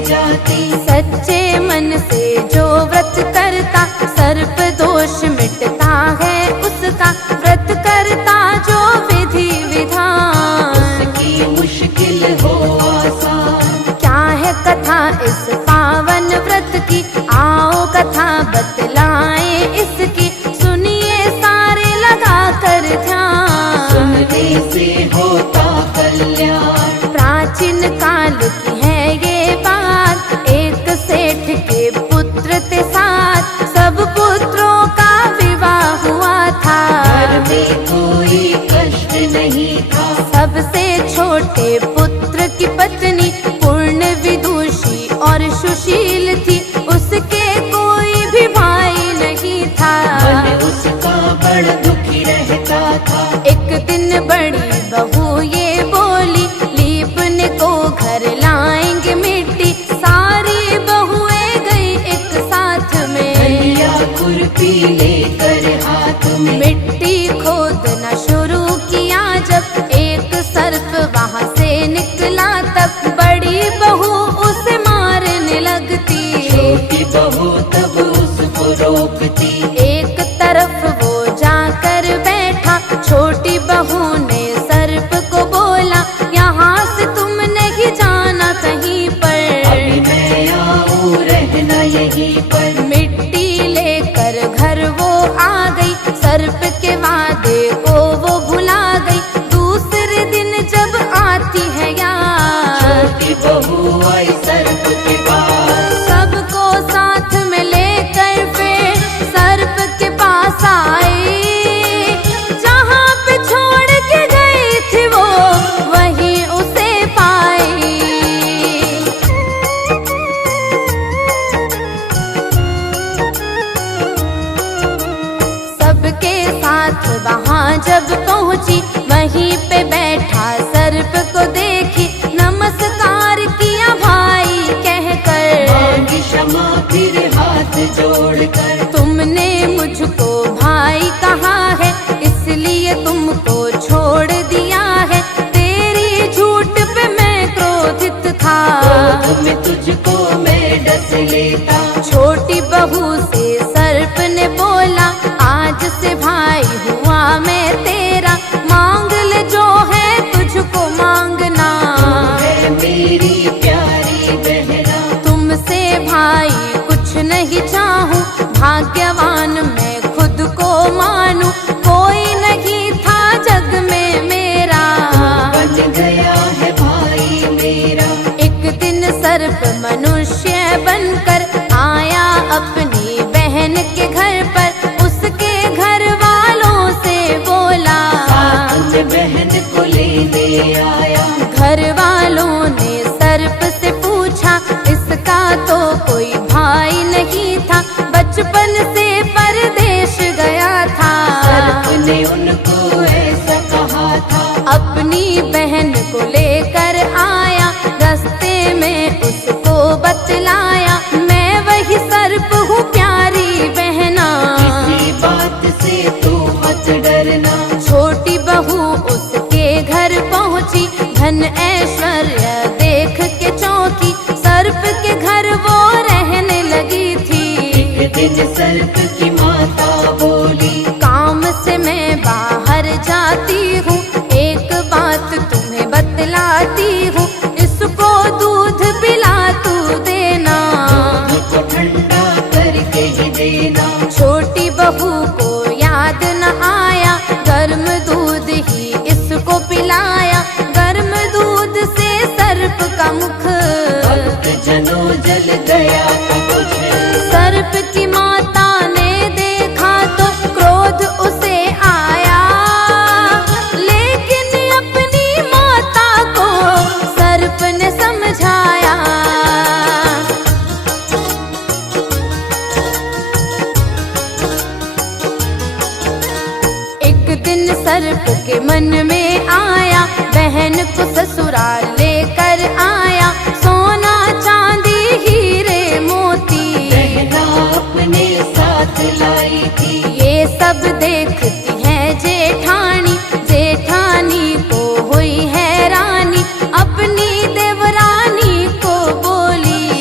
जाती। सच्चे मन से जो व्रत करता सर्प दोष मिटता है उसका। व्रत करता जो विधि विधान उसकी मुश्किल हो आसान। क्या है कथा इस पावन व्रत की, आओ कथा बतलाएं इसकी। सुनिए सारे लगा कर ध्यान, सुनने से होता कल्याण। प्राचीन काल की है ये बात, एक सेठ के पुत्र थे साथ। सब पुत्रों का विवाह हुआ था, घर में कोई कष्ट नहीं था। सबसे छोटे पुत्र की पत्नी पूर्ण विदुषी और सुशील थी। उसके कोई भी भाई नहीं था, मन उसका बड़ा दुखी रहता था। एक दिन बड़ी बहू ये बोली, लीपने को घर लाएंगे मिट्टी। सारी बहुएं गई एक साथ में, हलिया खुरपी लेकर हाथ में। मिट्टी खोदना शुरू किया जब एक सर्प वहां से निकला। तब बड़ी बहू उसे मारने लगती, छोटी बहू तब उसको रोकती। एक तरफ वो जाकर बैठा, छोटी बहू ने सर्प को बोला, यहाँ से तुम नहीं जाना कहीं पर। अभी मैं आऊं रहना यहीं पर। मिट्टी लेकर घर वो आ गई, सर्प के वादे को वो भुला गई। दूसरे दिन जब आती है याद, छोटी बहू आई सर्प के पास। सबको साथ में लेकर फिर सर्प के पास आई। जहाँ पे छोड़ के गई थी वो वहीं उसे पाई। सबके साथ वहाँ जब पहुँची, वहीं पे बैठा सर्प को देखी। नमस्कार किया भाई कहकर, मांगी क्षमा फिर हाथ जोड़कर। तुमने मुझको भाई कहा है इसलिए तुमको छोड़ दिया है। तेरी झूठ पे मैं क्रोधित था, क्रोध में तुझको मैं डस लेता। छोटी बहू से सर्प ने बोला, आज से भाई हुआ मैं तेरा। मांग ले जो है तुझको मांगना, है मेरी प्यारी बहना। तुमसे भाई कुछ नहीं चाहूं, भाग्यवान मैं खुद को मानूं। कोई नहीं था जग में मेरा, बन गया है भाई मेरा। एक दिन सर्प मनुष्य बनकर आया अपनी बहन के घर पर। उसके घर वालों से बोला, साथ में बहन को लेने आया। घर वालों ने सर्प से पूछा, इसका तो कोई भाई नहीं था, बचपन से परदेश गया था। सर्प ने उनको ऐसा कहा था। अपनी बहन को लेकर आया, रास्ते में उसको बतलाया, मैं वही सर्प हूँ प्यारी बहना। किसी बात से तू मत डरना। छोटी बहू उसके घर पहुँची, धन ऐश्वर्य देख के चौंकी। सर्प के घर वो रहने लगी थी। एक दिन सर्प की माता बोली, काम से मैं बाहर जाती हूँ, एक बात तुम्हें बतलाती हूँ। इसको दूध पिला तू देना, दूध को ठंडा करके ही देना। छोटी बहू को याद न आया, गर्म दूध ही इसको पिलाया। गर्म दूध से सर्प का मुख भक्त जनों जल गया था कुछ। सर्प की माता ने देखा तो क्रोध उसे आया, लेकिन अपनी माता को सर्प ने समझाया। एक दिन सर्प के मन में आया, बहन को ससुराल लेकर आया। सोना चांदी हीरे मोती बहना अपने साथ लाई थी। ये सब देखती है जेठानी, जेठानी को हुई हैरानी। अपनी देवरानी को बोली,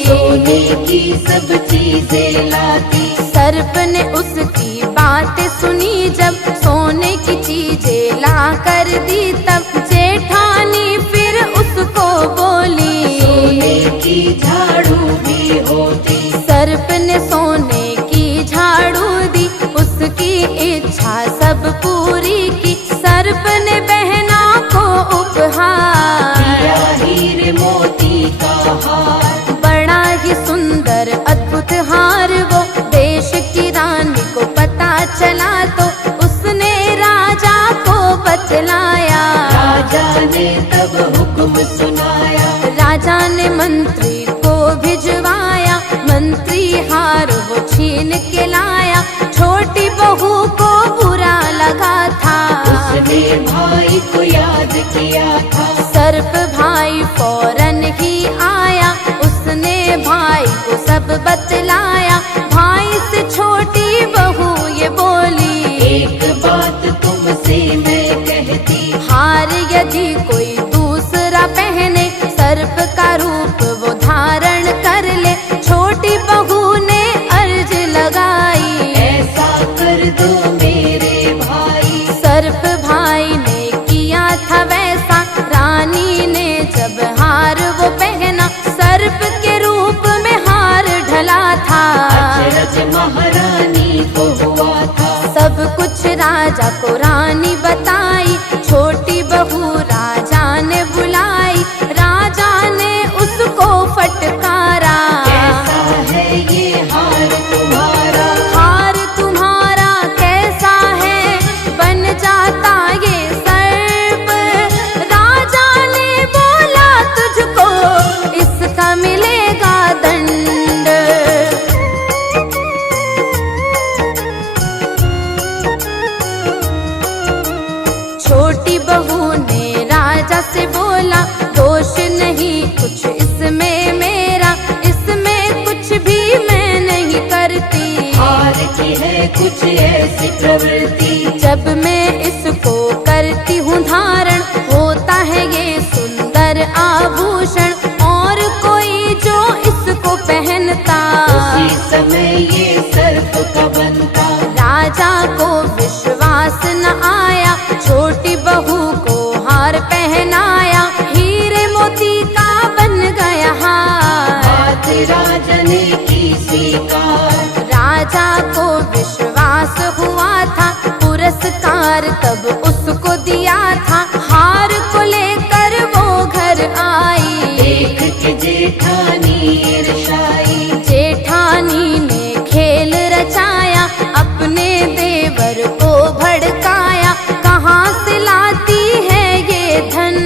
सब चीजें लाती। सर्प ने उसकी बात सुनी जब, सोने की चीजें ला कर दी तब। जेठानी फिर उसको बोली, सोने की झाड़ू भी होती। सर्प ने सोने की झाड़ू दी, उसकी इच्छा सब पूरी की। सर्प ने बहना को उपहार दिया हीरे मोती का हार। बड़ा ही सुंदर अद्भुत हार वो देश की रानी को पता चला तो उसने राजा को बतलाया। राजा ने तब हुक्म सुनाया, राजा ने मंत्री को भिजवाया, मंत्री हार वो छीन के लाया। छोटी बहू को बुरा लगा था, उसने भाई को याद किया था। सर्प भाई फौरन ही आया, उसने भाई को सब बतलाया। भाई से छोटी बहू ये बोली, एक बात तुमसे मैं कहती। हार यदि कोई दूसरा पहने, सर्प का रूप वो धारण कर ले। छोटी बहू ने अर्ज लगाई, ऐसा कर दो मेरे भाई। सर्प भाई ने किया था वैसा। रानी ने जब हार वो पहना, सर्प के रूप में हार ढला था। अचरज महारानी को हुआ था। सब कुछ राजा को रानी बताई, छोटी बहू राजा ने बुलाई। राजा ने उसको फटकारा, कैसा है ये हार तुम्हारा। हार तुम्हारा कैसा है, बन जाता ये सर्प। राजा ने बोला तुझको इसका मिलेगा दंड। छोटी बहू ने राजा से बोला, दोष नहीं कुछ इसमें मेरा, इसमें कुछ भी मैं नहीं करती। हार की है कुछ ऐसी प्रवृत्ति, जब मैं इसको करती हूँ धारण, होता है ये सुंदर आभूषण। और कोई जो इसको पहनता, उसी समय ये सर्प का बनता। राजा को विश्वास न आया, छोटी बहू को हार पहनाया। हीरे मोती का बन गया हार, बात राजा ने की स्वीकार। राजा को विश्वास हुआ था, पुरस्कार तब उसको दिया था। हार को लेकर वो घर आई, देख के जेठानी ईर्ष्याई। जेठानी ने खेल रचाया, अपने देवर को भड़काया। कहाँ से लाती है ये धन,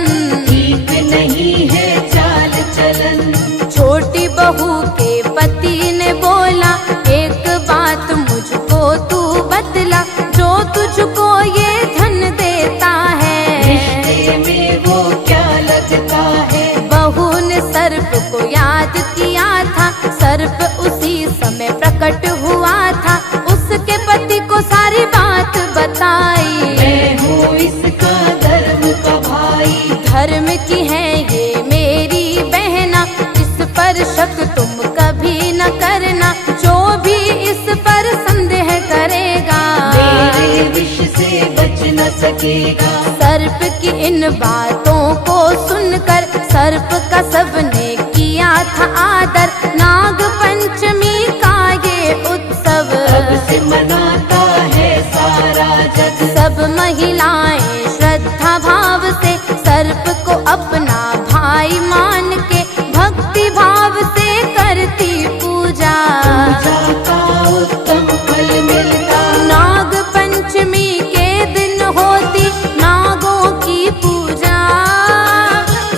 ठीक नहीं है चाल चलन। छोटी बहू के पति ने बोला, एक बात मुझको तू बतला, जो तुझको ये धन देता है, रिश्ते में वो क्या लगता है। बहू ने सर्प को याद किया था, सर्प उसी समय प्रकट हुआ था। उसके पति को सारी बात बताई, मैं हूँ इसका धर्म का भाई। धर्म की है ये मेरी बहना, इस पर शक तुम कभी न करना। जो भी इस पर संदेह करेगा, मेरे विष से बच न सकेगा। सर्प की इन बातों को सुनकर सर्प का सबने किया था आदर। नाग पंचमी का ये उत्सव अब से मनाता है सारा जग। सब महिलाएं श्रद्धा भाव से सर्प को अपना भाई मान के भक्ति भाव से करती पूजा। पूजा का उत्तम फल मिलता। नाग पंचमी के दिन होती नागों की पूजा,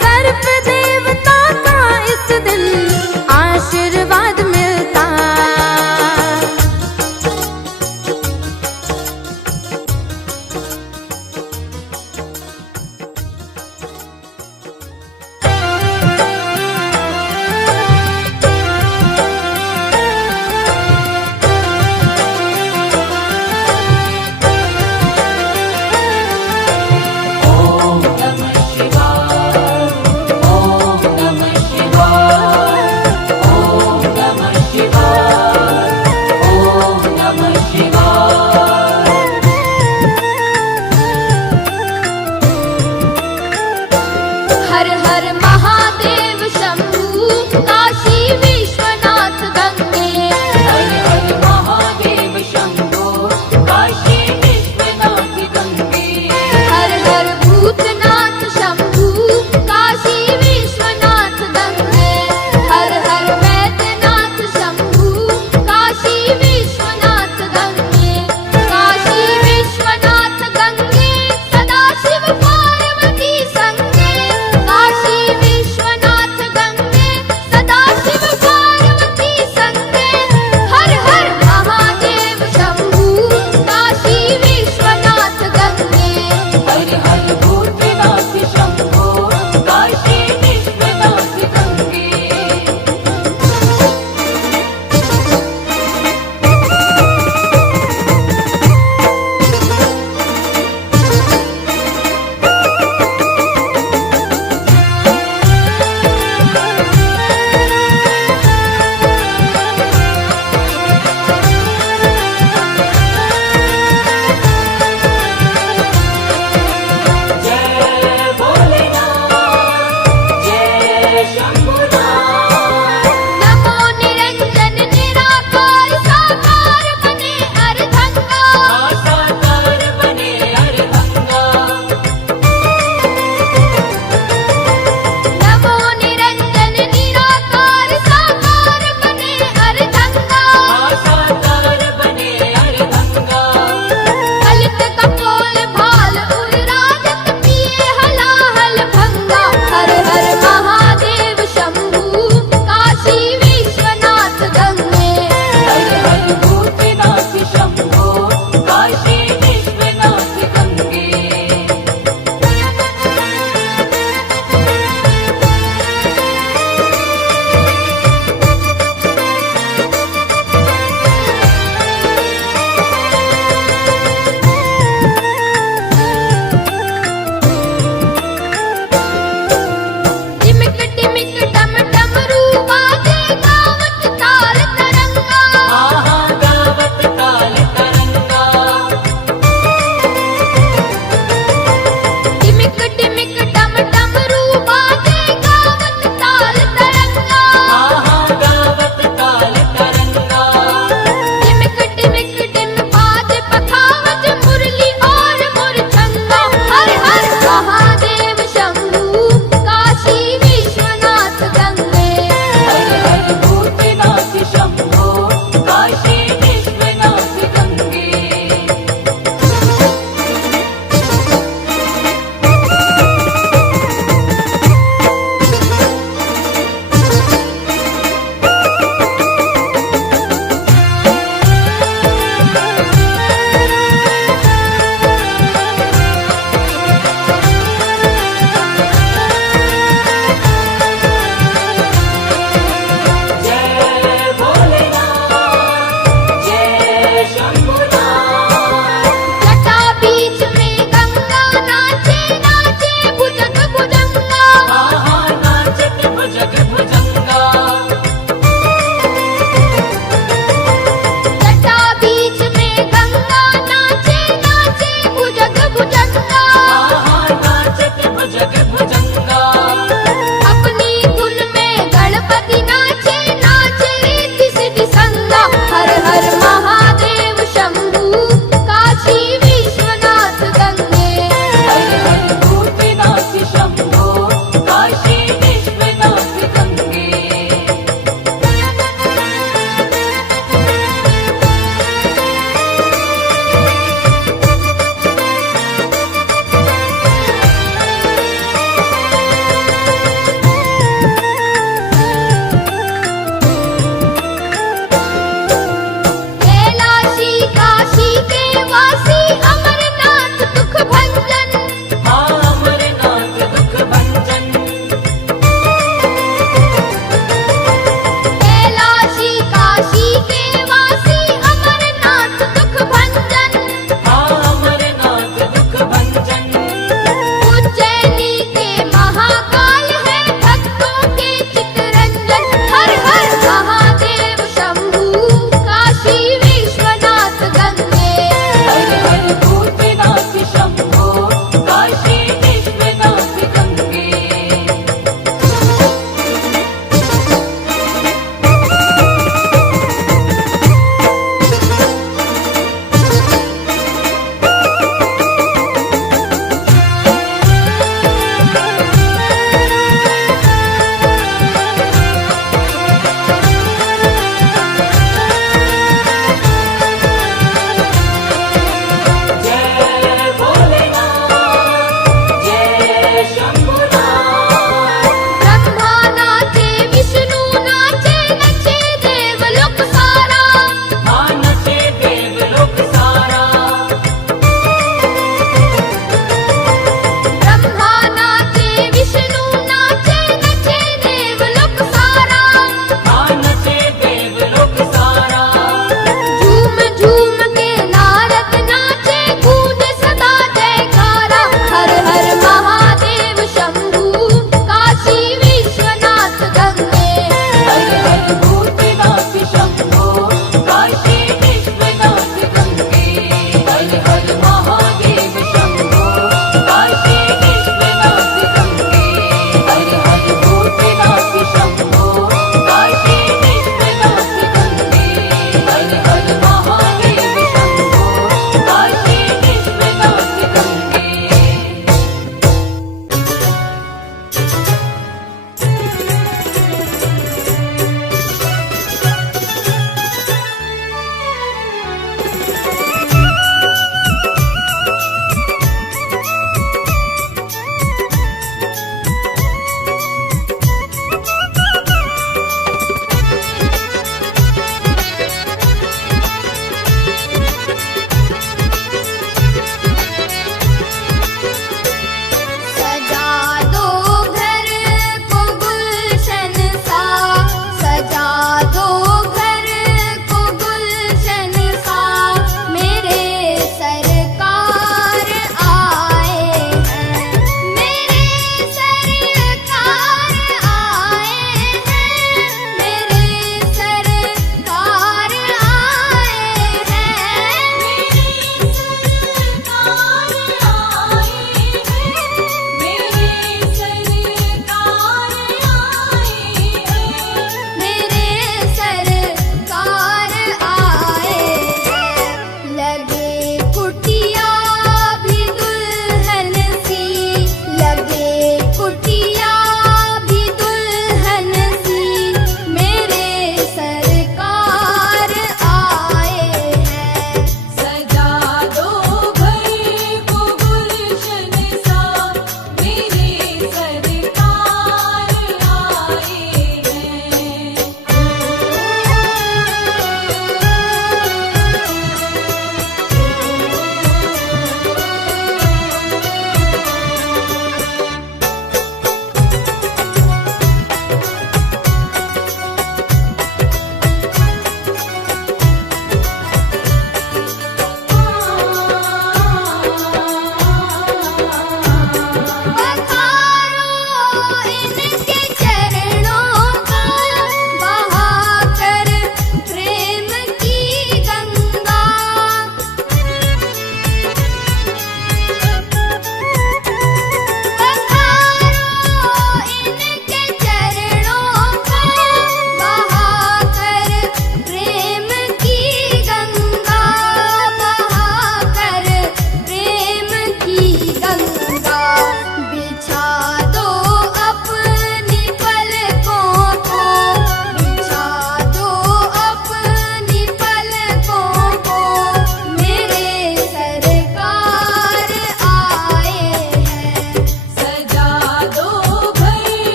सर्प देवता का इस दिन आशीर्वाद मिलता।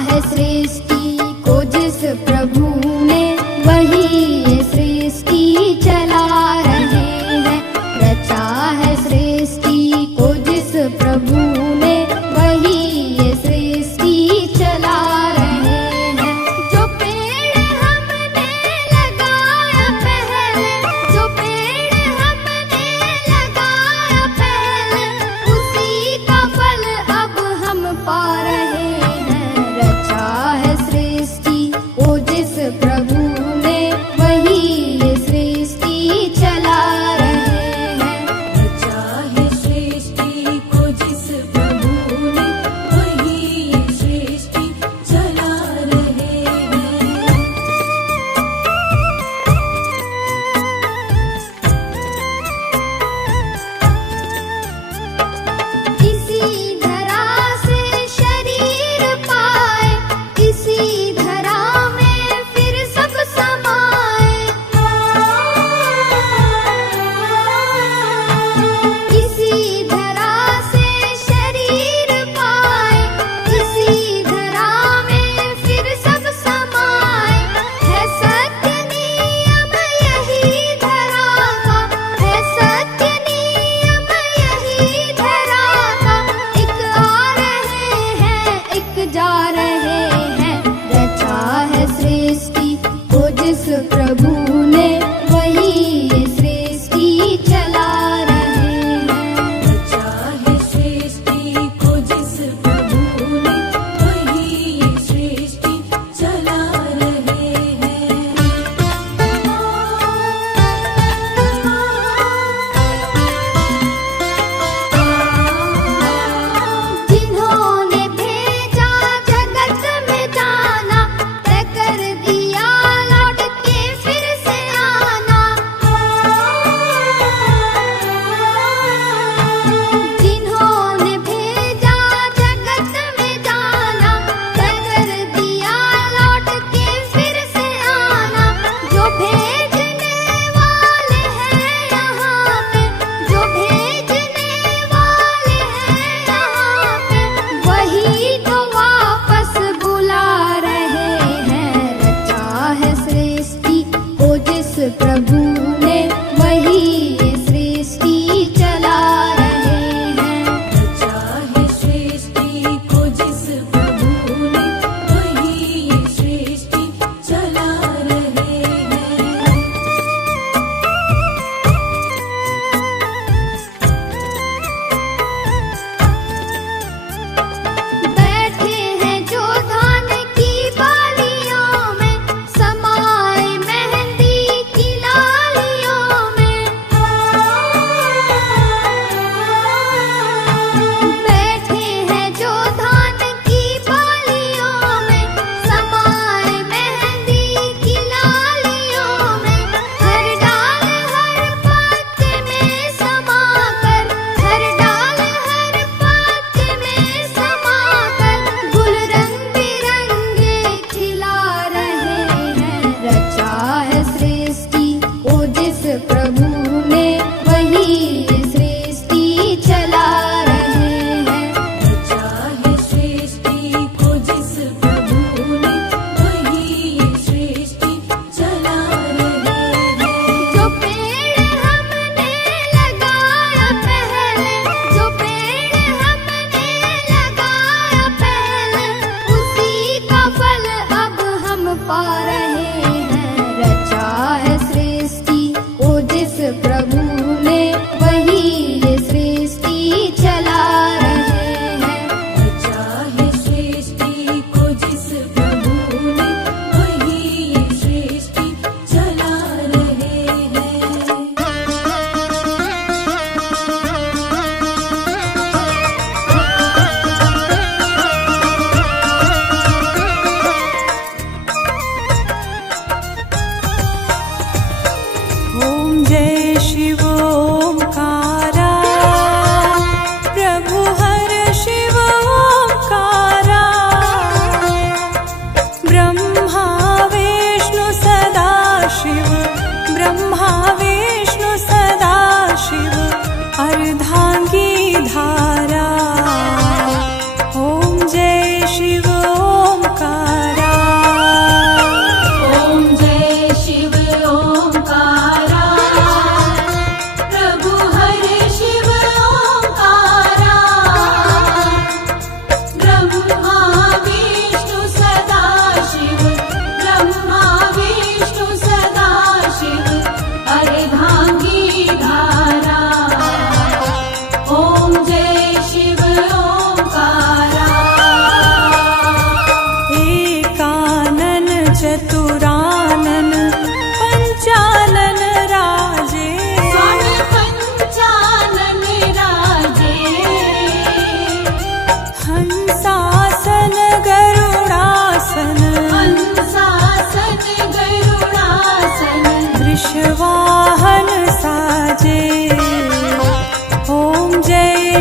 है सृष्टि को जिस प्रभु ने, वही ये सृष्टि चला रहे हैं। रचा है सृष्टि को जिस प्रभु ने, वही ये सृष्टि चला रहे हैं। जो पेड़ हमने लगाया पहले, जो पेड़ हमने लगाया पहले, उसी का फल अब हम पा रहे हैं। रचा है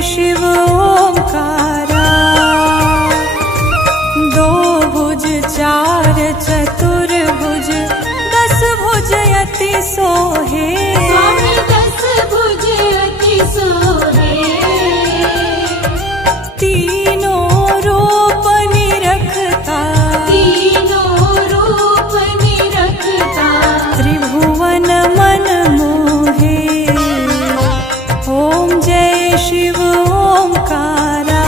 शिव ओंकारा। दो भुज चार चतुर्भुज दस भुज अति सोहे। स्वामी दस भुज अति सोहे। तीनों रूप निरखता। तीनों रूप निरखता। त्रिभुवन मन मोहे। ओम जय शिव ओंकारा।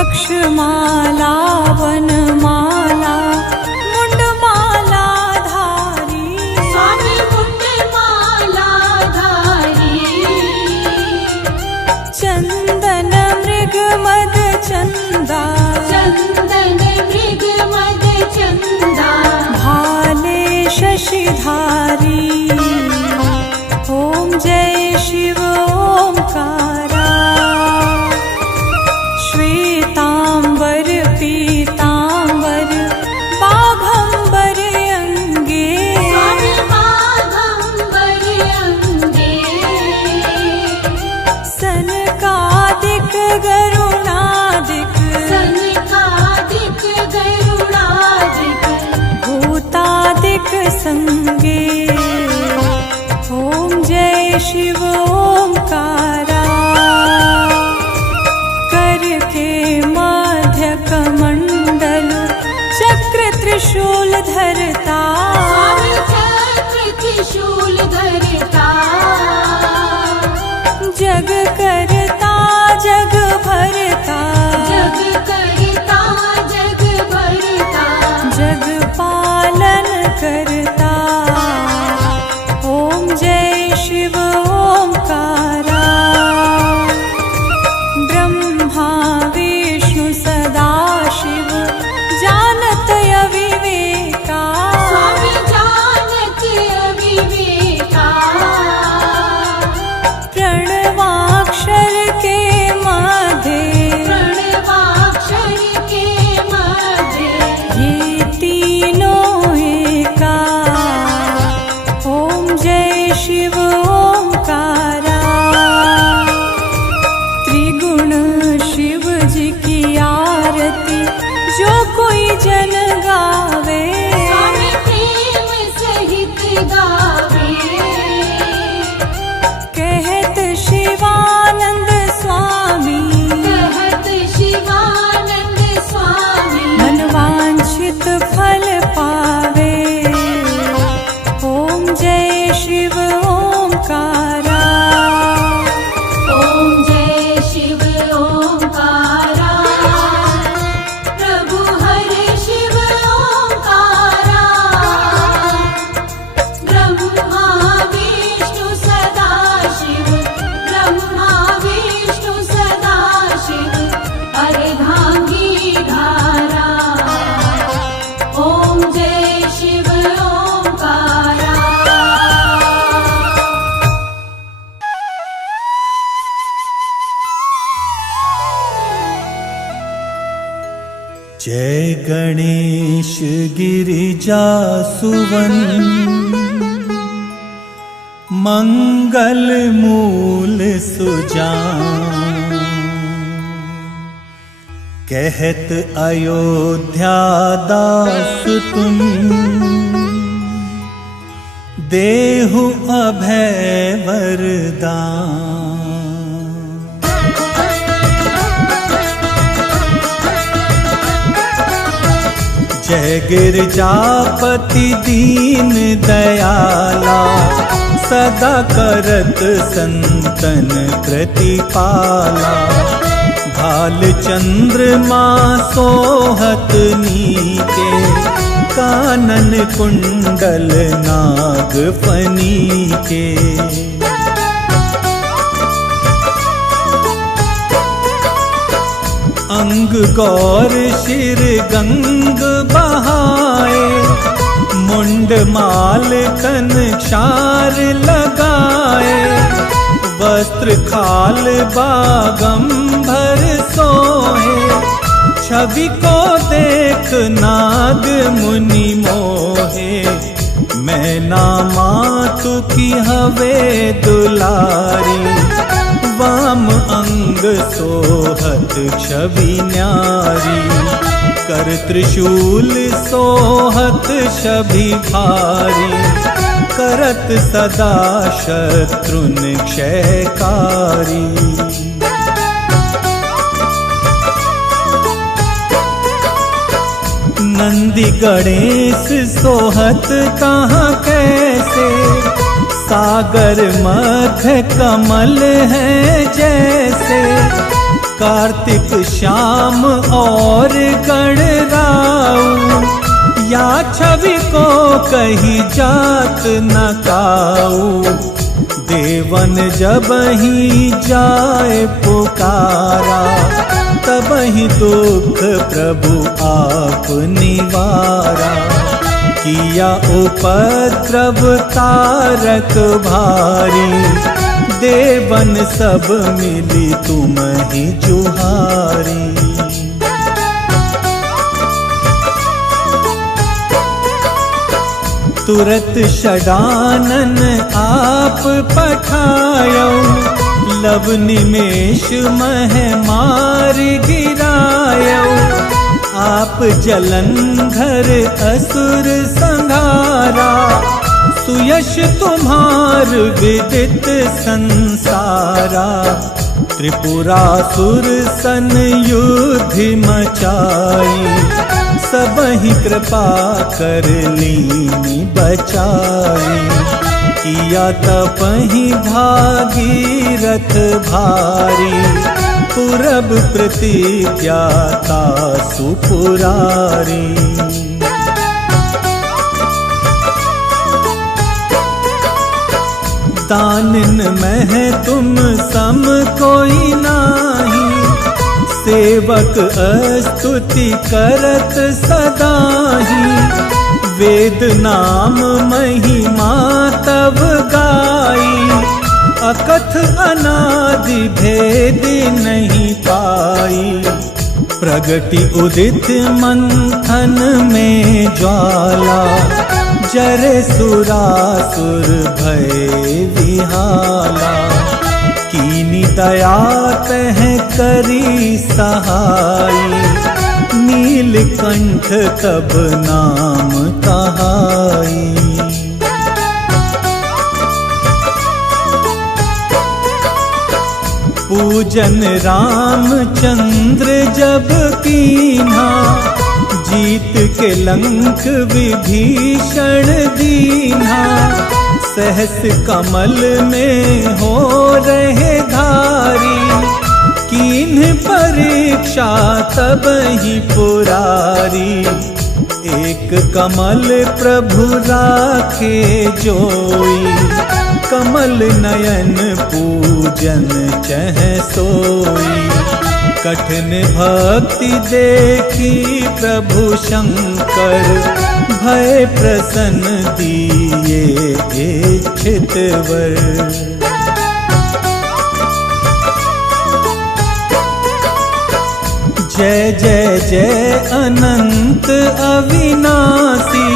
अक्षमाला वनमाला मुंडमाला धारी। स्वामी मुंडमाला धारी। चंदन मृग मद चंदा। चंदन मृग मद चंदा। भाले शशिधारी। ओम जय शिव ओंकारा। श्वेतांबर पीतांबर बाघंबर अंगे। स्वामी बाघंबर अंगे। सनकादिक गरुणादिक। सनकादिक गरुडादिक। भूतादिक संगे। ओम जय शिव ओंकारा। कर के मध्य कमंडल चक्र त्रिशूल धरता। स्वामी चक्र त्रिशूल धरता। जग करता जग भरता। जग करता जग भरता। जग पालन करता। ओम जय शिव ओंकारा। ब्रह्मा विष्णु सदा शिव जानत अविवेका। स्वामी जानत अविवेका। प्रणवाक्षर के मध्य। प्रणवाक्षर के मध्य। ये तीनों एका। ओम जय शिव ओंकारा। त्रिगुण शिव जी की आरती जो कोई जन गावे। स्वामी प्रेम सहित गावे। कहत शिवानंद स्वामी। कहत शिवानंद स्वामी। मनवांछित फल पावे। ओम जय शिव ओंकारा। ओम जय शिव ओंकारा। प्रभु हरे शिव ओंकारा। ब्रह्मा विष्णु सदा शिव। ब्रह्मा विष्णु सदा शिव। अर्धांगी धारा। ओम जय शिव ओंकारा। जय गणेश गिरिजा सुवन। मंगल मूल सुजान। कहत अयोध्या दास तुम। देहु अभय वरदान। जय गिरजापति दीन दयाला। सदा करत संतन प्रतिपाला। भाल चंद्रमा सोहत नीके। कानन कुंडल नाग फनी के। अंग गौर शिर गंग बहाए। मुंड माल तन क्षार लगाए। वस्त्र खाल बागंबर सोहे। छवि को देख नाग मुनि मोहे। मैं ना मातु की हवे दुलारी। अंग सोहत छवि न्यारी, कर त्रिशूल सोहत छवि भारी, करत सदा शत्रुन क्षयकारी। नंदी गणेश सोहत कहाँ कैसे, सागर मध्य कमल है जैसे, कार्तिक श्याम और गणराऊ, या छवि को कही जात न काऊ। देवन जब ही जाए पुकारा, तब ही दुख प्रभु आप निवारा। किया उपद्रव तारक भारी, देवन सब मिली तुम ही जुहारी। तुरत षडानन आप पठायो, लव निमेष मह मार गिरायो। आप जलंधर असुर संहारा, सुयश तुम्हार विदित संसारा। त्रिपुरासुर सन युद्धि मचाई, सबहि कृपा कर लीनी बचाई। किया तपहि भागीरथ भारी, पुरब प्रतिज्ञाता सुपुरारी। दानिन मह तुम सम कोई नाही, सेवक स्तुति करत सदाही। वेद नाम महिमा तब गाई, अकथ अनादि भेद नहीं पाई। प्रगति उदित मंथन में ज्वाला, जरे सुरासुर भय विहाला। कीनी दया तह करी सहाई, नीलकंठ तब नाम कहाई। पूजन रामचंद्र जब कीन्हा, जीत के लंक विभीषण दीन्हा। सहस कमल में हो रहे धारी, कीन्ह परीक्षा तब ही पुरारी। एक कमल प्रभु राखे जोई, कमल नयन पूजन चह सोई। कठिन भक्ति देखी प्रभु शंकर, भय प्रसन्न दिए इच्छित वर। जय जय जय अनंत अविनाशी,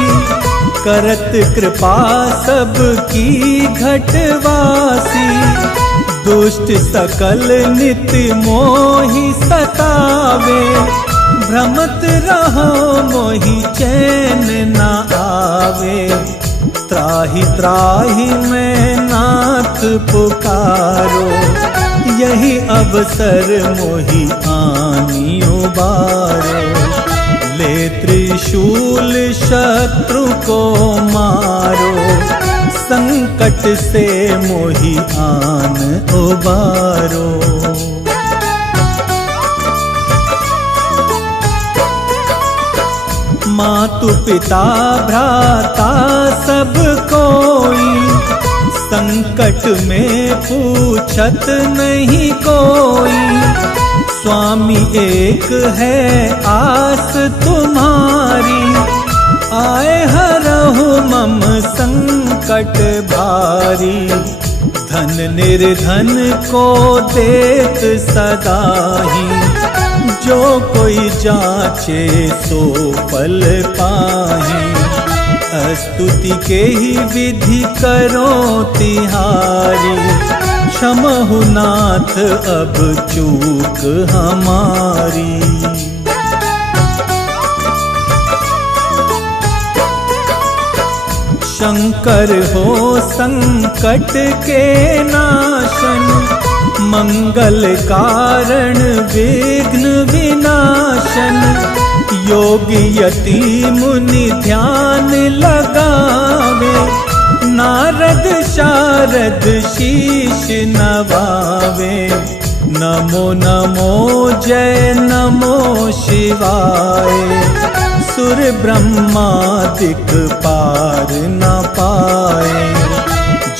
करत कृपा सबकी घटवासी। दुष्ट सकल नित्य मोहि सतावे, भ्रमत रहो मोहि चैन न आवे। त्राहि त्राहि मैं नाथ पुकारो, यही अवसर मोहि आनी उबारो। ले त्रिशूल शत्रु को मारो, संकट से मोहि आन उबारो। मातु पिता भ्राता सब कोई, संकट में पूछत नहीं कोई। स्वामी एक है आस तुम्हारी, आए हरहु मम संकट भारी। धन निर्धन को देत सदाही, जो कोई जाचे सो फल पाही। स्तुति के ही विधि करो तिहारी, क्षमहु नाथ अब चूक हमारी। शंकर हो संकट के नाशन, मंगल कारण विघ्न विनाशन। योगी यति मुनि ध्यान लगावे, नारद शारद शीश नवावे। नमो नमो जय नमो शिवाय, सुर ब्रह्मादिक पार न पाए।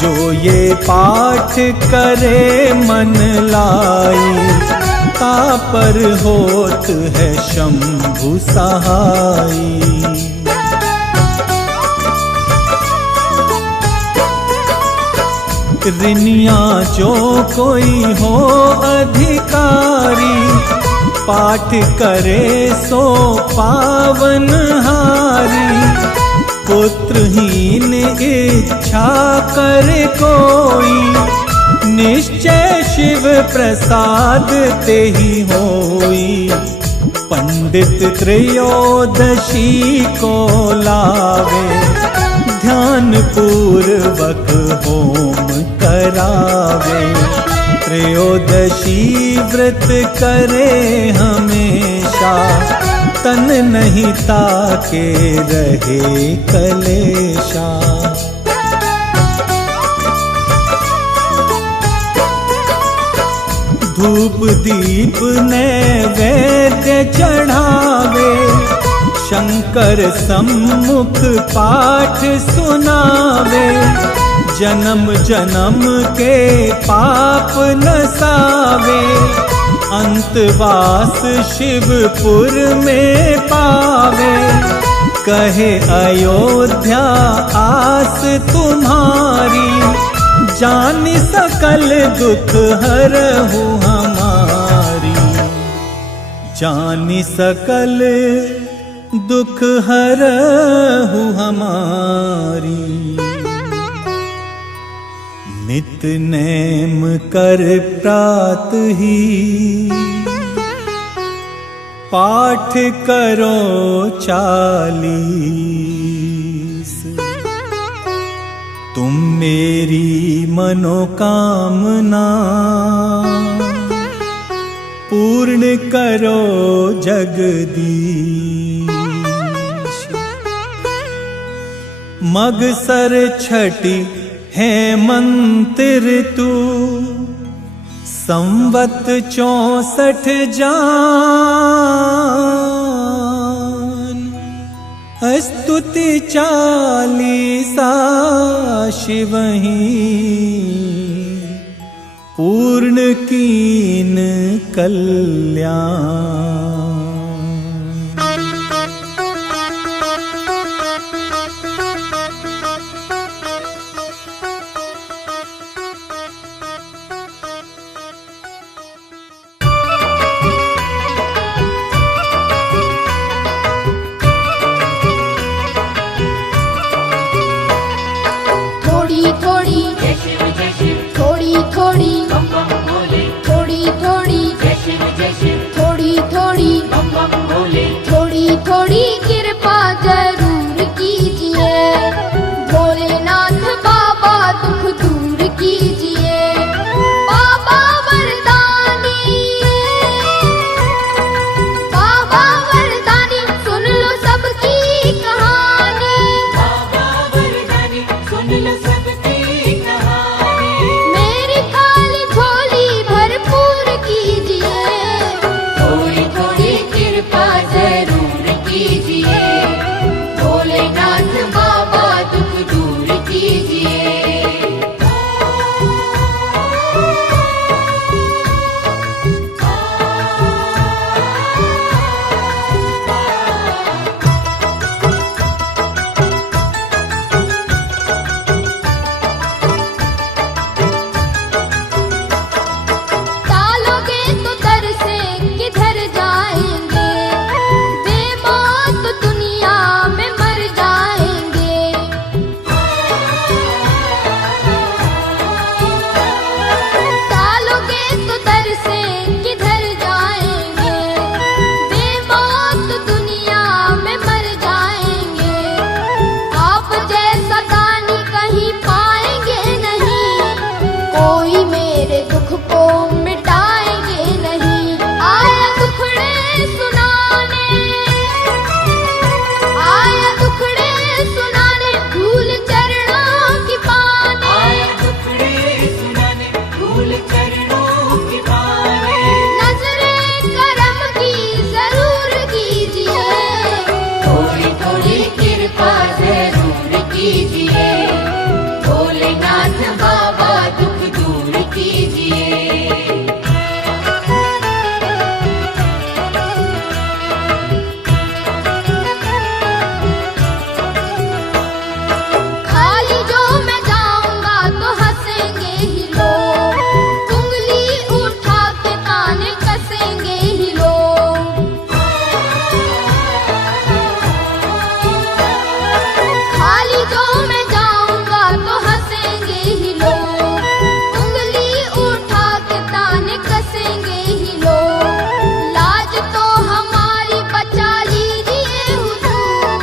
जो ये पाठ करे मन लाई, तापर होत है शंभु सहाई। ऋनिया जो कोई हो अधिकारी, पाठ करे सो पावन हारी। पुत्रहीन इच्छा करे कोई, निश्चय शिव प्रसाद ते ही होई। पंडित त्रयोदशी को लावे, ध्यान पूर्वक होम करावे। त्रयोदशी व्रत करे हमेशा, तन नहीं ताके रहे कलेशा। धूप दीप नैवेद्य चढ़ावे, शंकर सम्मुख पाठ सुनावे। जन्म जन्म के पाप नसावे, अंतवास शिवपुर में पावे। कहे अयोध्या आस तुम्हारी, जानि सकल दुख हरहु हमारी। जानि सकल दुख हरहु हमारी। नित नेम कर प्रात ही, पाठ करो 40। तुम मेरी मनोकामना, पूर्ण करो जगदीश। मगसर छठी हेमंत ऋतु, संवत 64 जान। स्तुति 40 शिवही, पूर्ण कीन कल्याण। थोड़ी कृपा जरूर कीजिए, भोलेनाथ बाबा दुख दूर कीजिए। बाबा वरदानी, बाबा वरदानी, सुन लो सबकी कहानी। बाबा वरदानी, सुन लो सबकी कहानी। मेरी खाली झोली मेरे दुख को मिटाएंगे नहीं। आया दुखड़े सुनाने, आया दुखड़े सुनाने, धूल चरणों की पाने। आया दुखड़े सुनाने, धूल चरणों की पाने। नजरे करम की जरूर कीजिए, थोड़ी थोड़ी कृपा जरूर कीजिए, भोलेनाथ बाबा दुख दूर कीजिए। खाली जो मैं जाऊंगा तो हंसेंगे ही लोग, उंगली उठा के ताने कसेंगे ही लोग। खाली जो मैं जाऊंगा तो हंसेंगे ही लोग, उंगली उठा के ताने कसेंगे ही लोग। लाज तो हमारी बचा लीजिए हुजूर,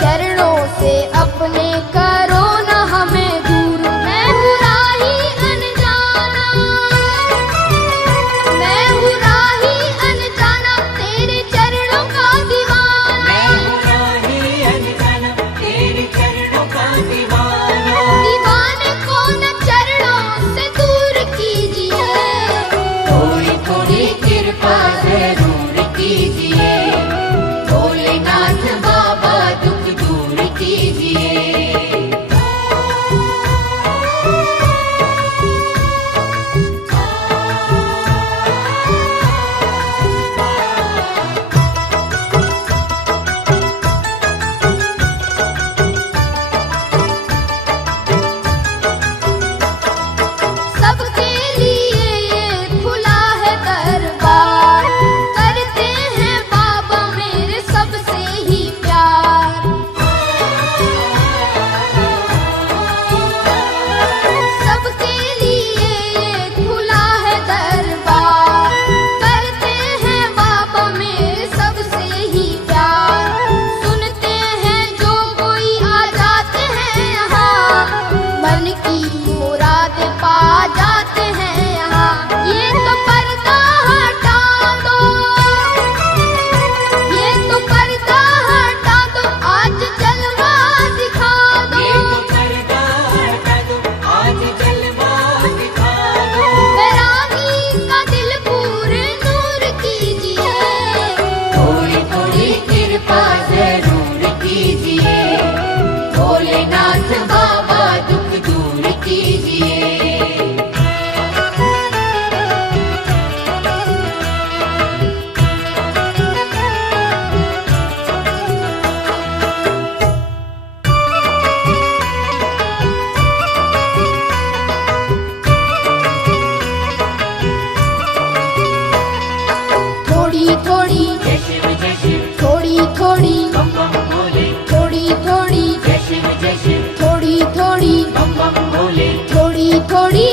चरणों से अपने करो न हमें दूर। मैं हूँ राही अनजाना, मैं हूँ राही अनजाना, तेरे चरणों का दीवाना। मैं हूँ राही अनजाना, तेरे चरणों का दीवाना। दीवाने को न चरणों से दूर कीजिए, थोड़ी थोड़ी कृपा जरूर कीजिए, भोलेनाथ बाबा दुख दूर कीजिए। सबके लिए ये खुला है दरबार, करते हैं बाबा मेरे सबसे ही प्यार। सबके लिए ये खुला है दरबार, करते हैं बाबा मेरे सबसे ही प्यार। सुनते हैं जो कोई आ जाते हैं यहाँ, मन की मुराद पा जाते हैं यहाँ। ये तो पर्दा हटा दो, ये तो पर्दा हटा दो, आज जलवा दिखा दो। ये तो पर्दा हटा दो, आज जलवा दिखा दो। बैरागी का दिल पूरे नूर कीजिए, थोड़ी थोड़ी कृपा जरूर कीजिए, भोलेनाथ बाबा दुख दूर कीजिए। थोड़ी थोड़ी जय शिव जय शिव, थोड़ी थोड़ी बम बम भोले। थोड़ी थोड़ी जय शिव जय शिव, थोड़ी थोड़ी बम बम भोले। थोड़ी थोड़ी